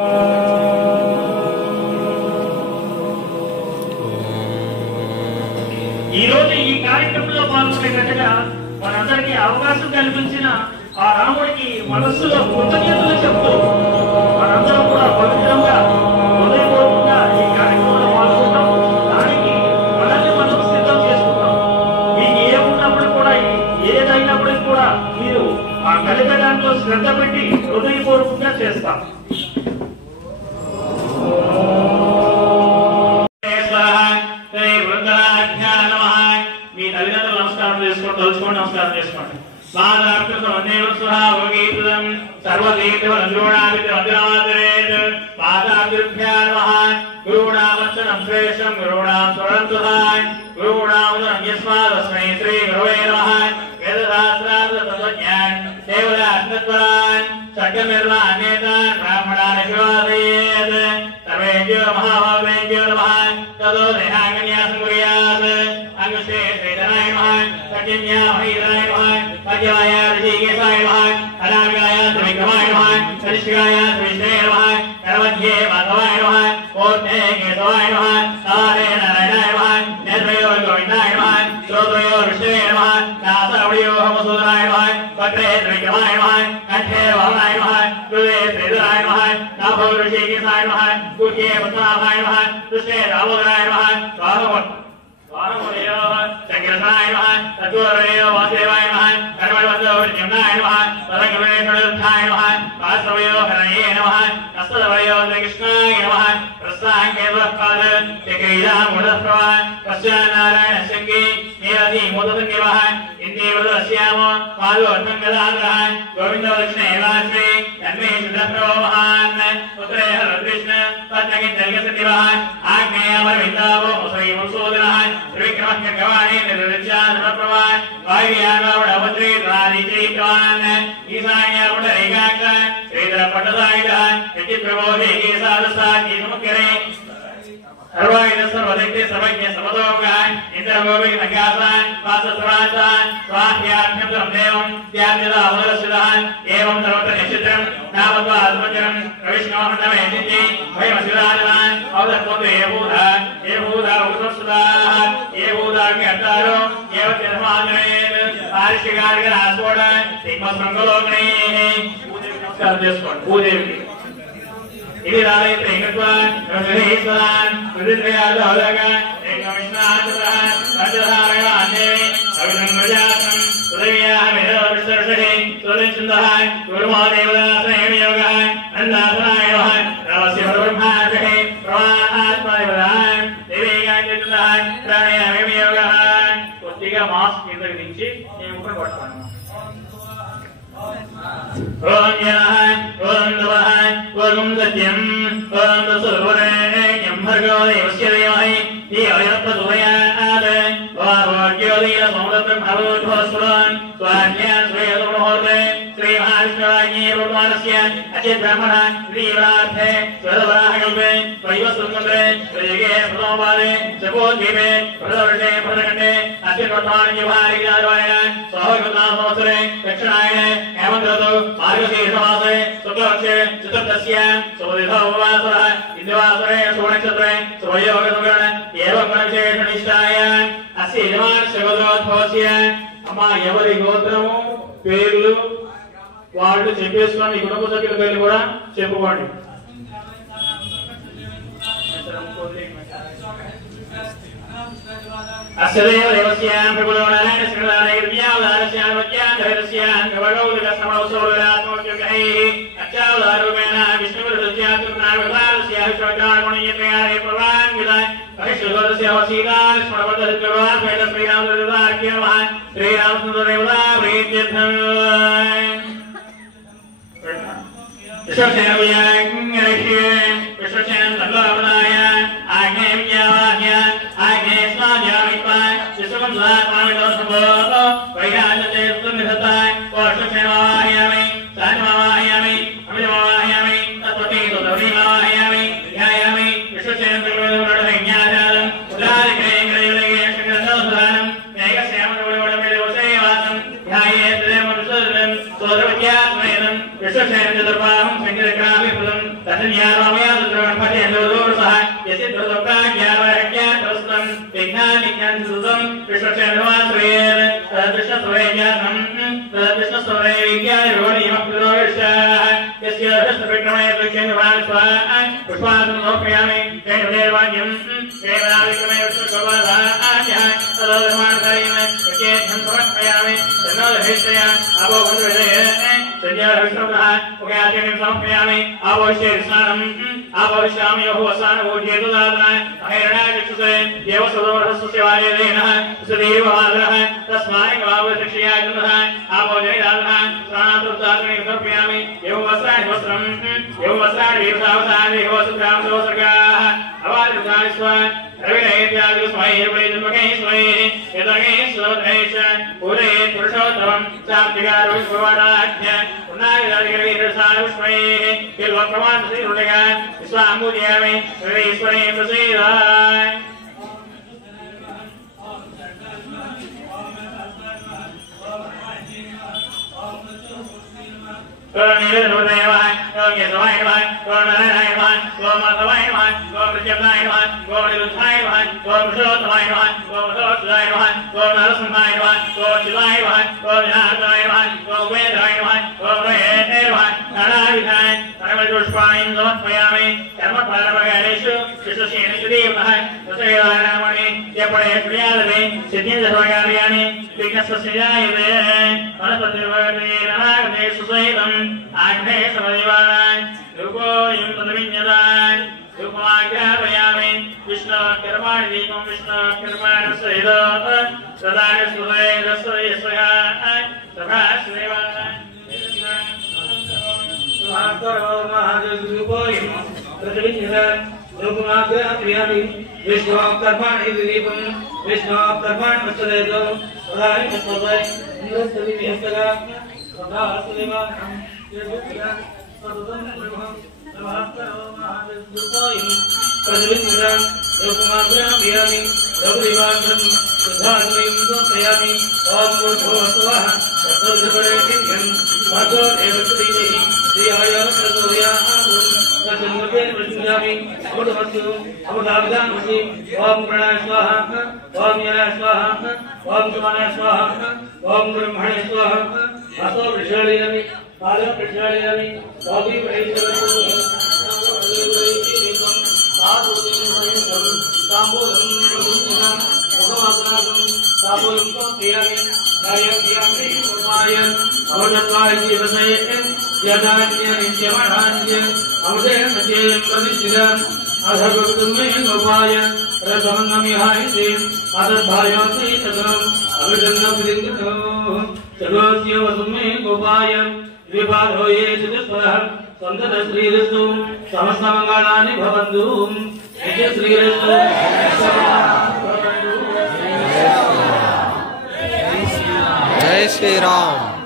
ఈ రోజు ఈ కార్యక్రమంలో పాల్గొనేటట్టుగా మనందరికీ అవకాశం కల్పించిన ఆ రాముడికి మనస్సులో కృతజ్ఞతలు చెప్తూ మనందరం కూడా పవిత్రంగా హృదయపూర్వకంగా ఈ కార్యక్రమంలో పాల్గొంటాం. దానికి మనల్ని మనం సిద్ధం చేసుకుంటాం. మీకు ఏమున్నప్పుడు కూడా ఏదైనప్పటికీ కూడా మీరు ఆ కలిపే దాంట్లో శ్రద్ధ పెట్టి హృదయపూర్వకంగా చేస్తాం. మీ తల్లిదండ్రులు నమస్కారం చేసుకోండి, తలుచుకోండి, నమస్కారం చేసుకోండి. ఎవరి గోత్రము పేర్లు వాళ్ళు చెప్పేసుకొని ఈ కుటుంబ సభ్యుల పేర్లు కూడా చెప్పుకోండి. जय श्री राम।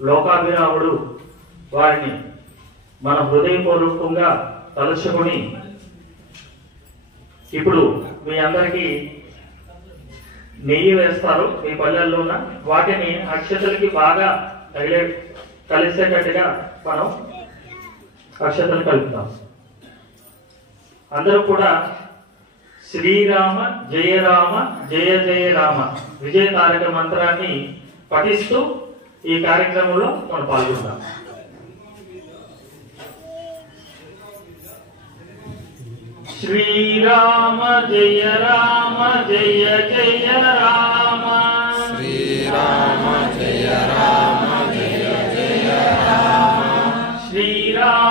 లోకాభిరాముడు వారిని మన హృదయపూర్వకంగా తలుచుకొని ఇప్పుడు మీ అందరికీ నెయ్యి వేస్తారు మీ పల్లెల్లో ఉన్న వాటిని అక్షతలకి బాగా కలిసేటట్టుగా మనం అక్షతలు కలుపుతాం. అందరూ కూడా శ్రీరామ జయ రామ జయ జయ రామ విజయ తారక మంత్రాన్ని పఠిస్తూ ఈ కార్యక్రమంలో మనం పాల్గొందాం. శ్రీరామ జయ రామ జయ జయ రామ శ్రీరామ జయ రామ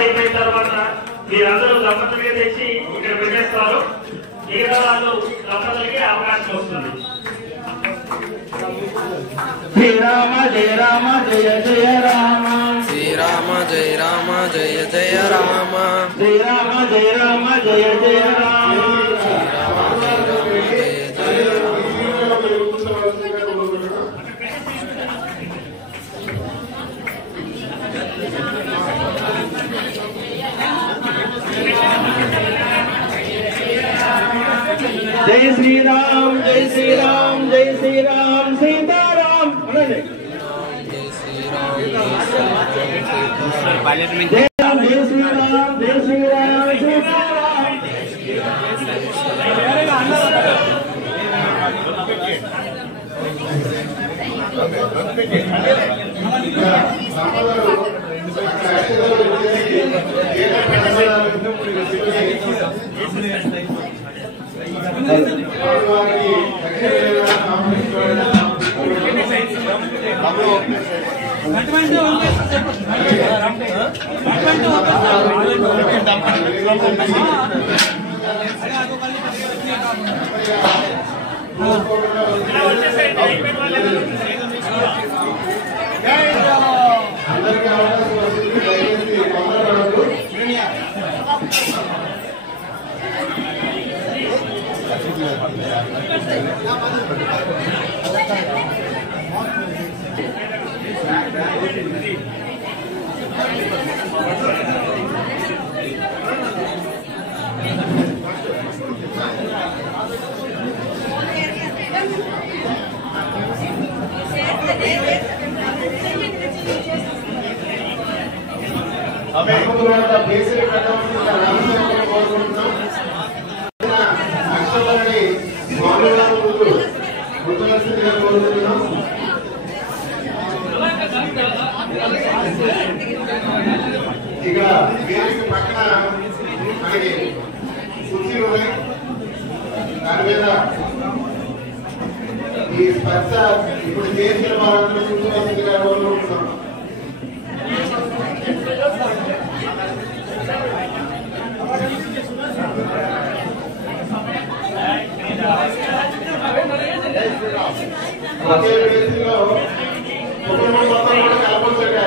అయిపోయిన తర్వాత మీరందరూ దంపతులుగా తెచ్చి ఇక్కడ పెట్టేస్తారు. మిగతా వాళ్ళు దంపతులకి అవకాశం వస్తుంది. శ్రీరామ జయ రామ జయ జయ రామ, శ్రీరామ జయ రామ జయ జయ రామ, శ్రీరామ జయ రామ జయ జయ రామ, శ్రీరామ జయ రామ జయ జయ రామ. జై శ్రీరామ్ జై శ్రీరామ్ జై శ్రీరామ్ సీతారాం. జై శ్రీరామ్ జై శ్రీరామ్ సీతారాం. జై శ్రీరామ్ జై శ్రీరామ్ సీతారాం. ఈ స్పర్శ ఇప్పుడు చేసిన వాళ్ళందరూ ముందు వస్తుందిగా కోరుకుంటున్నాం. ఒకే వేదికలో కుటుంబం మొత్తం కూడా కలపొచ్చండి.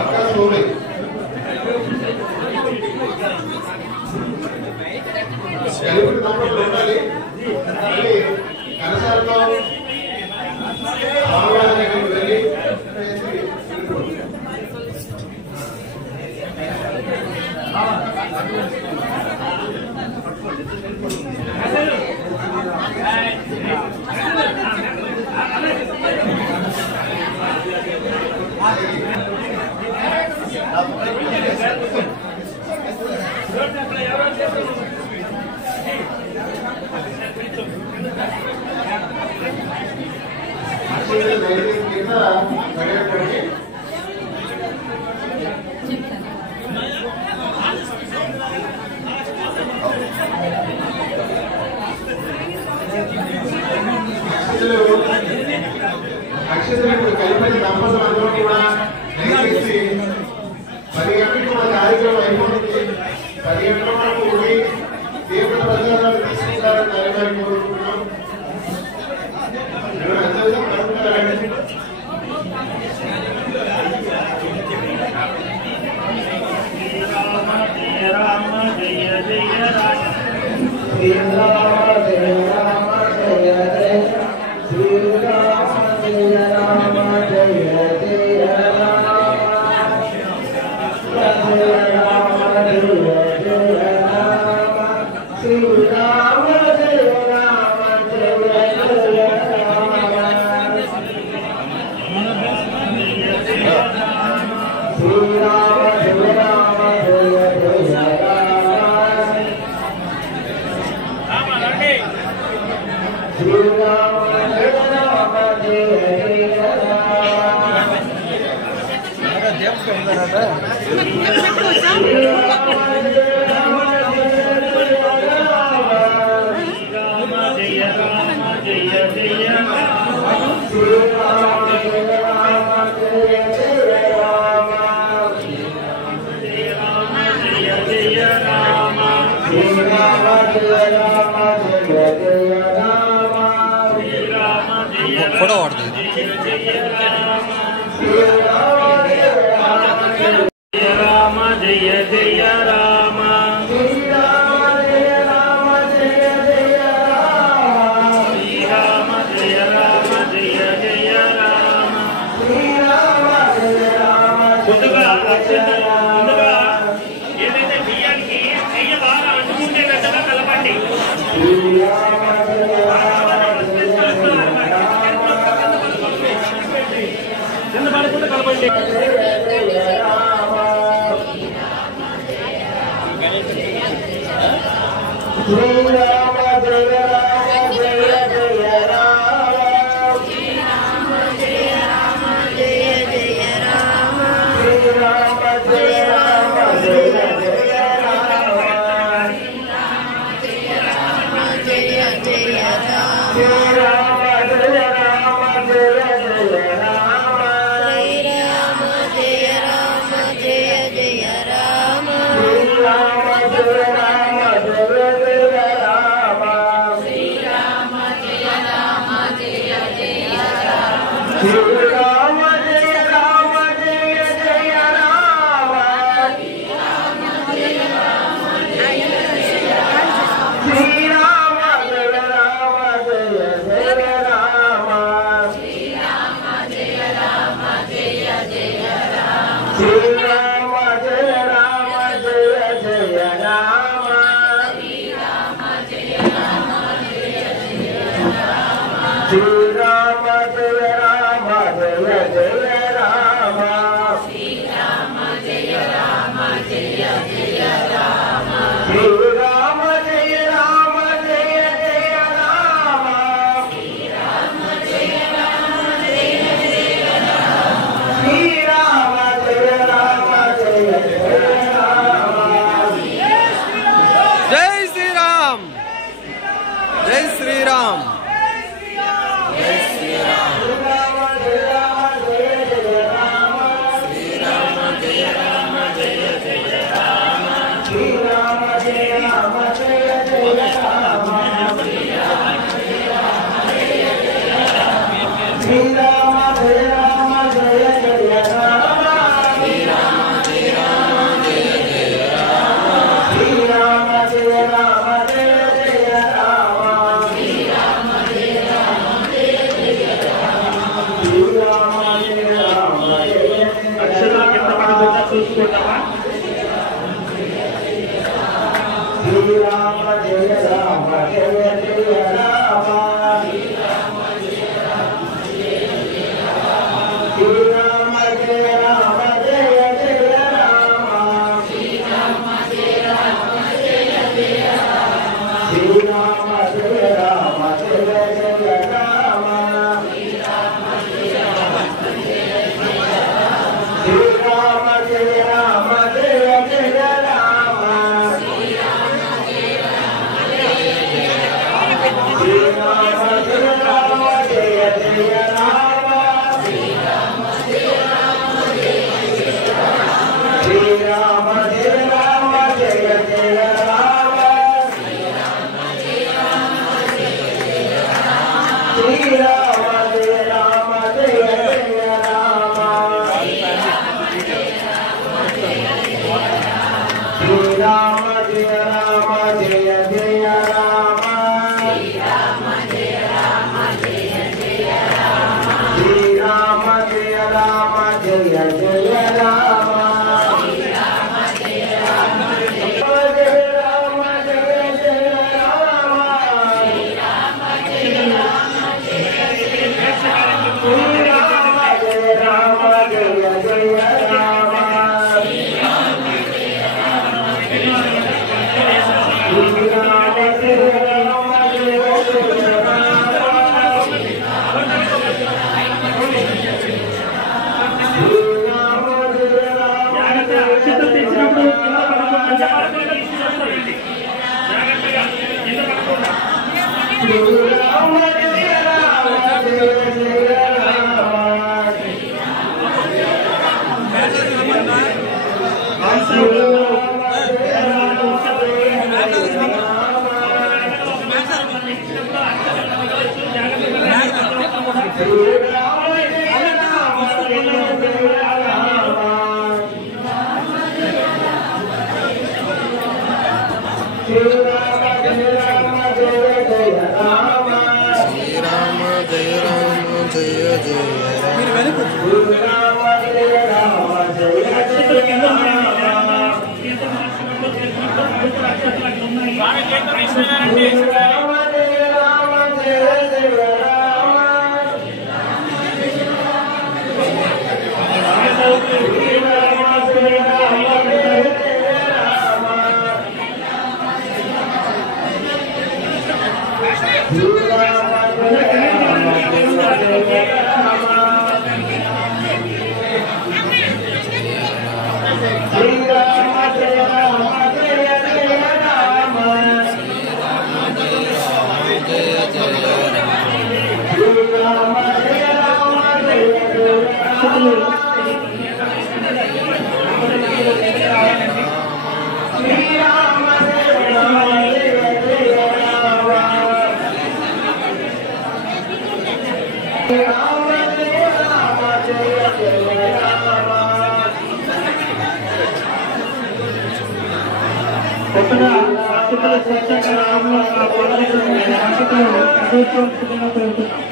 అక్కడ చూడండి తెలుగు దంపతులు ఉండాలి. మళ్ళీ కనసాలతో ఆహ్వాన దగ్గరికి వెళ్ళి గణేశుడికి అక్షతలు ఇప్పుడు కలిపి దంపతులు అందరూ కూడా దయచేసి 10 గంటలకు మన కార్యక్రమం అయిపోతుంది. 10 గంటల వరకు ఉండి దేవుడి ప్రసాదాలు తీసుకుంటారని దయచేసి కోరుకుంటున్నాం. అందరూ కలుగుతారండి. రామ జయ జయ రామ శ్రీరామ జయ రామ జయ జయ శ్రీరామ జయ రామ జయ జయ రామ జయ రామ జయ జయ రామ శ్రీరామ జయ రామ జయ జయ రామ శ్రీరామ జయ రామ జయ జయ ఫోటో వాడుతుంది రామ జయ జయ రామ శ్రీరామ జయ రామ జయ జయ రామ ముందుగా ఏదైతే బియ్యానికి నెయ్య బాగా అంటుకుంటేటట్టుగా కలపండి. కింద పడకుండా కలపండి. శ్రీరామ జయ రామ జయ జయ రామ శ్రీరామ జయ రామ జయ జయ రామ శ్రీరామ జయ రామ జయ జయ రామ శ్రీరామ జయ జయ రామ శ్రీరామ జయ రామ జయ జయ రామ శ్రీరామ జయ రామ జయ జయ రామ శ్రీరామ జయ రామ జయ శ్రీరామ జయ రామ జయ జయ రామ శ్రీరామ జయ రామ జయ జయ రామ శ్రీరామ జయ రామ జయ జయ రామ శ్రీరామ జయ రామ జయ జయ రామ శ్రీరామ జయ రామ జయ జయ రామ శ్రీరామ జయ రామ జయ జయ రామ శ్రీరామ జయ రామ జయ జయ రామ శ్రీరామ జయ రామ జయ జయ రామ శ్రీరామ జయ రామ జయ జయ రామ శ్రీరామ జయ రామ జయ జయ రామ శ్రీరామ జయ రామ జయ జయ రామ జై శ్రీరామ్ జై శ్రీరామ్ జై శ్రీరామ్ శ్రీరామ జయ రామ జయ జయ రామ శ్రీరామ జయ రామ జయ జయ రామ శ్రీరామ జయ రామ జయ జయ రామ శ్రీరామ జయ రామ జయ జయ రామ శ్రీరామ జయ రామ జయ జయ రామ శ్రీరామ జయ రామ జయ జయ రామ శ్రీరామ జయ రామ జయ అక్షరాలు కింద పడకుండా చూసుకుంటావా? శ్రీరామ జయ రామ జయ జయ రామ శ్రీరామ జయ రామ జయ జయ కొత్తగా అక్షతల స్వచ్ఛంగా ఆ పాలనలో ప్రభుత్వం పెడుతున్నాం.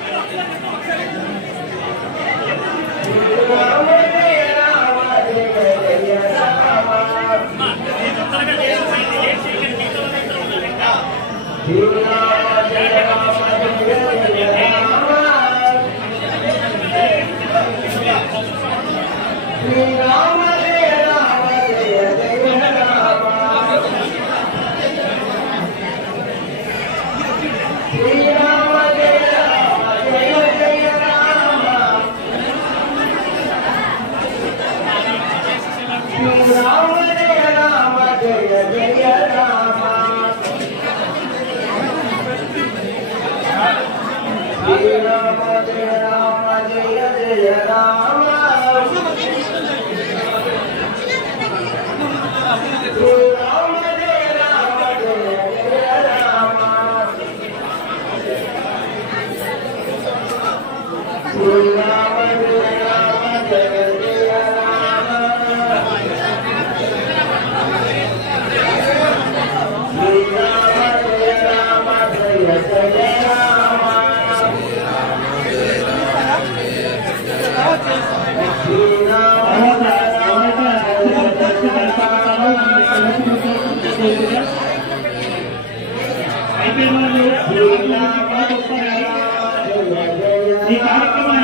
ఈ కార్యక్రమం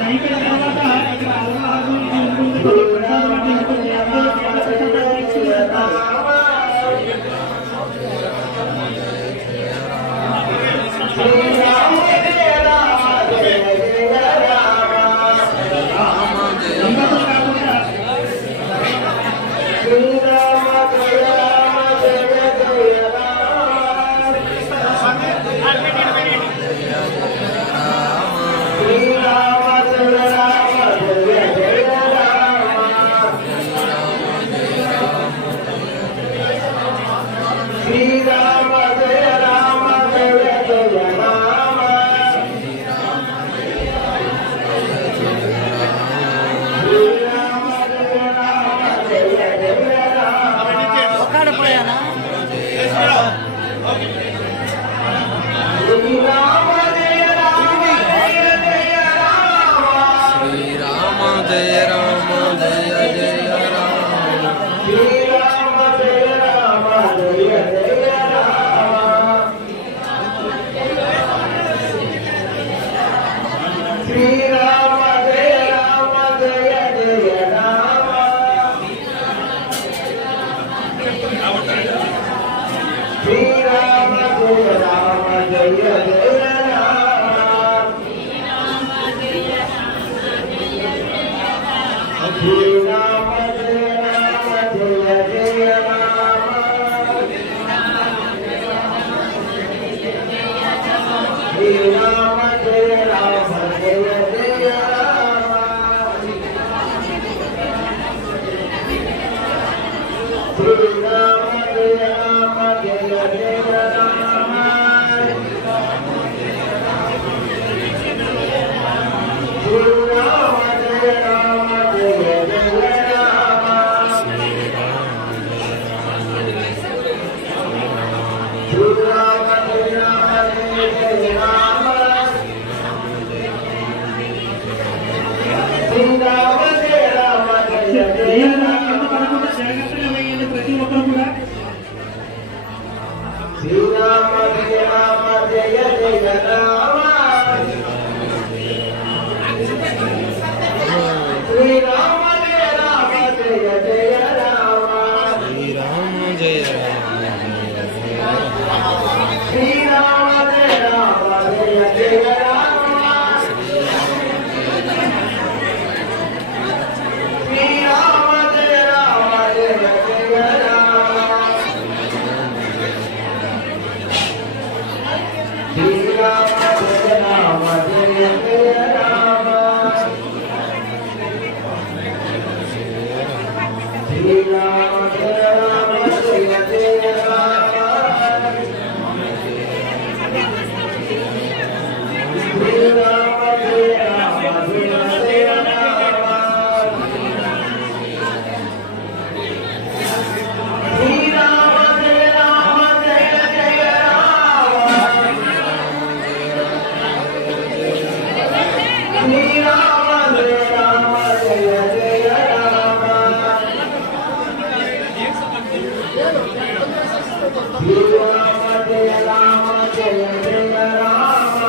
అయిపోయిన తర్వాత ఇక్కడ శ్రీరామ జయ రామ జయ జయ రామ శ్రీరామ జయ రామ జయ జయ రామ శ్రీరామ జయ రామ జయ జయ రామ శ్రీరామ జయ రామ జయ జయ రామ శ్రీరామ జయ రామ జయ జయ రామ శ్రీరామ జయ రామ జయ జయ రామ శ్రీరామ జయ రామ జయ జయ రామ శ్రీరామ జయ రామ జయ జయ రామ జాగ్రత్తగా వేయండి ప్రతి ఒక్కరు కూడా. శ్రీరామ జయ రామ జయ జయ రామ శ్రీరామ జయ రామ జయ జయ రామ శ్రీరామ జయ రామ శ్రీరామ జయ రామ జయ జయ రామ శ్రీరామ జయ రామ జయ జయ రామ శ్రీరామ జయ రామ జయ జయ రామ శ్రీరామ జయ రామ జయ జయ రామ శ్రీరామ జయ రామ జయ జయ రామ శ్రీరామ జయ రామ జయ జయ రామ శ్రీరామ జయ రామ జయ జయ రామ శ్రీరామ జయ రామ జయ జయ రామ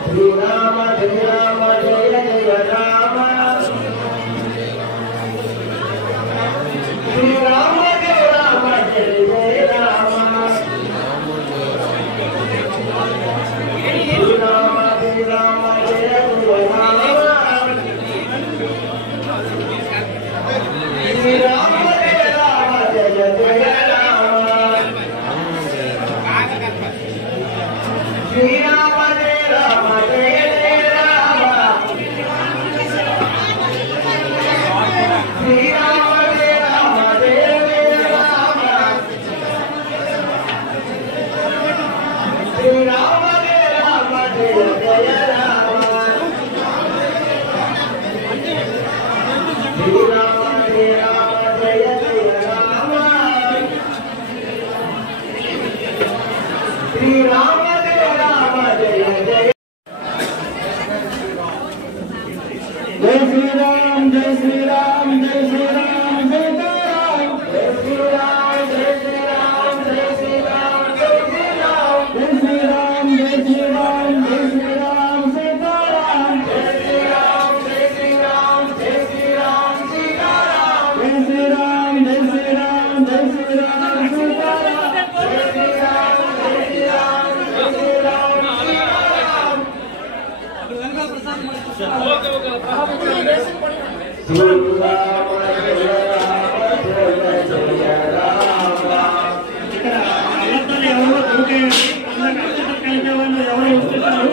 శ్రీరామ జయ రామ జయ జయ రామ శ్రీరామ జయ రామ జయ జయ రామ శ్రీరామ జయ రామ జయ జయ రామ శ్రీరామ జయ రామ జయ జయ రామ శ్రీరామ జయ రామ జయ జయ రామ శ్రీరామ జయ రామ జయ జయ రామ శ్రీరామ జయ రామ జయ జయ రామ శ్రీరామ జయ రామ జయ జయ రామ శ్రీరామ జయ రామ జయ జయ రామ శ్రీరామ జయ రామ జయ జయ జై శ్రీరామ్ జై శ్రీరామ్ జై శ్రీరామ్ జై శ్రీరామ్ జై శ్రీరామ్ జై శ్రీరామ్ జై శ్రీరామ్ జై శ్రీరామ్ జై శ్రీరామ్ జై శ్రీరామ్ సీతారాం జై శ్రీరామ్ జై శ్రీరామ్ జై శ్రీరామ్ సీతారాం జై శ్రీరామ్ జై శ్రీరామ్ జై శ్రీరామ్ సీతారాం జై శ్రీరామ్ జై శ్రీరామ్ జై శ్రీరామ్ సీతారాం ఇక్కడ అల్లతల్లి ఎవరో దొరికాయండి. అందరికి అక్షతలు కలిపే వాళ్ళు ఎవరో వస్తున్నారు.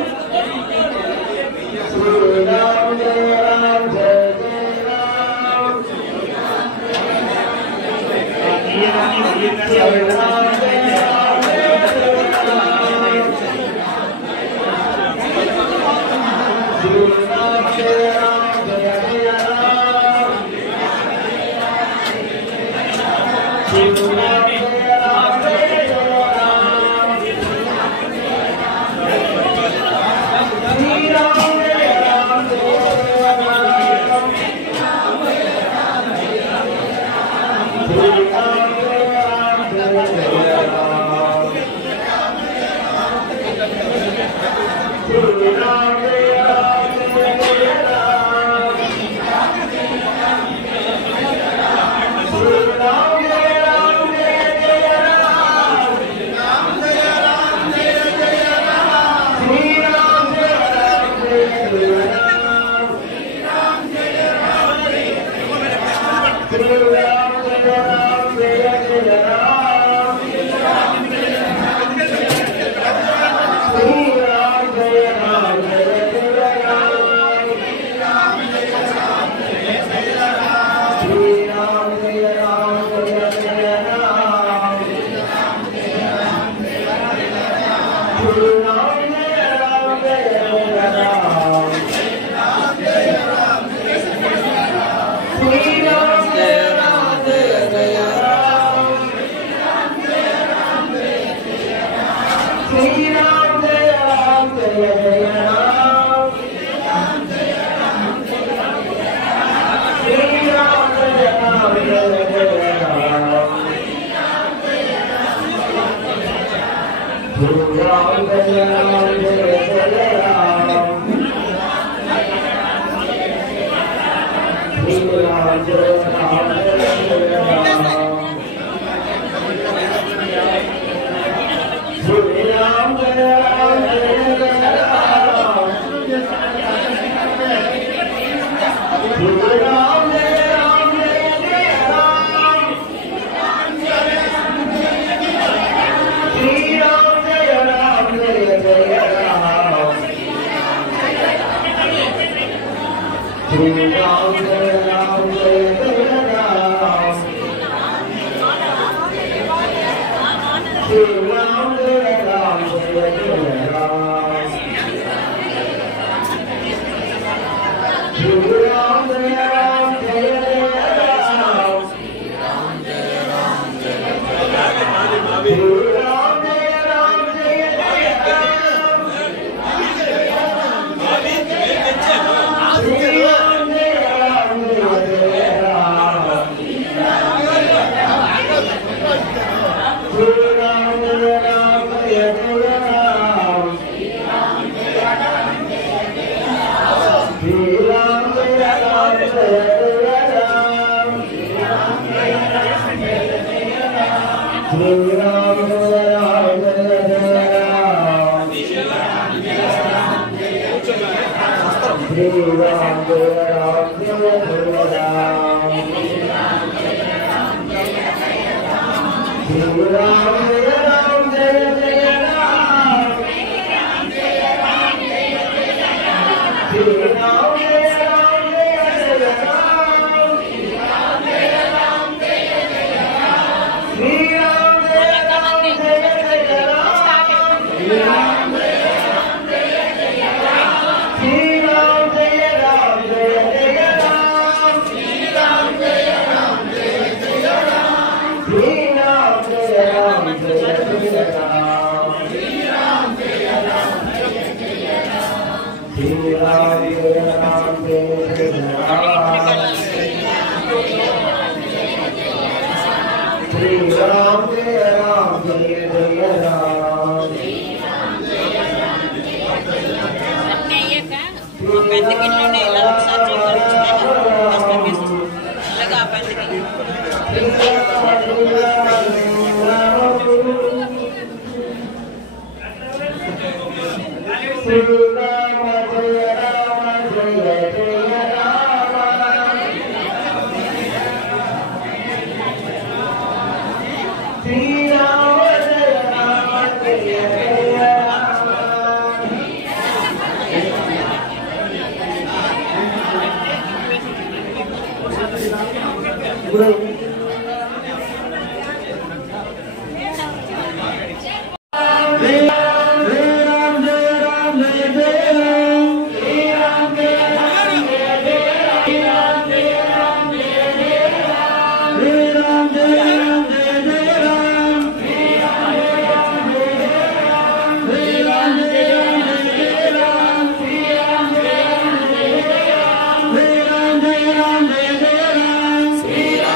శ్రీరామ Ram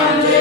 Jai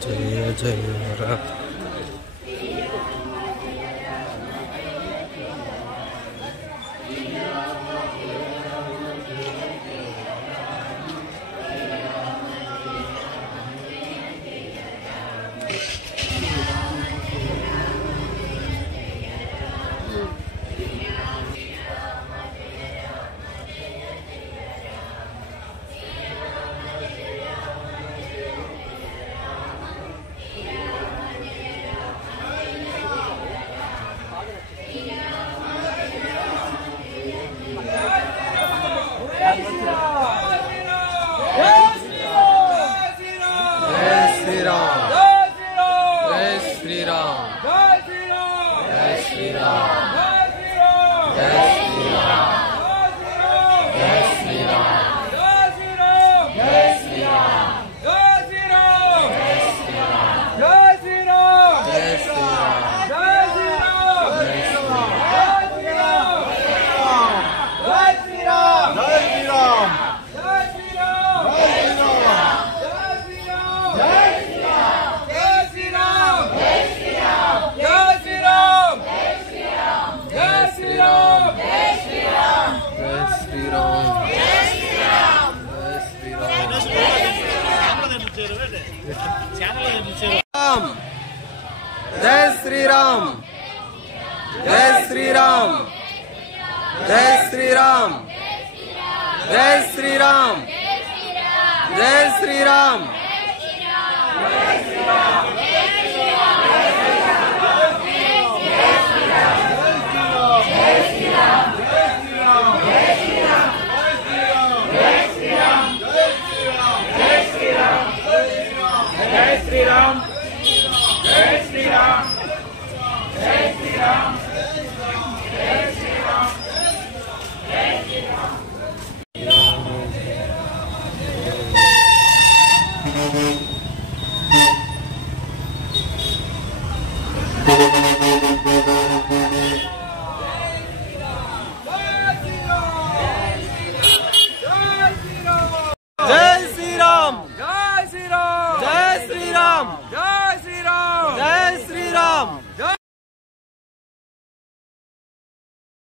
जय जय राम। జై శ్రీరామ్ జై శ్రీరామ్ జై శ్రీరామ్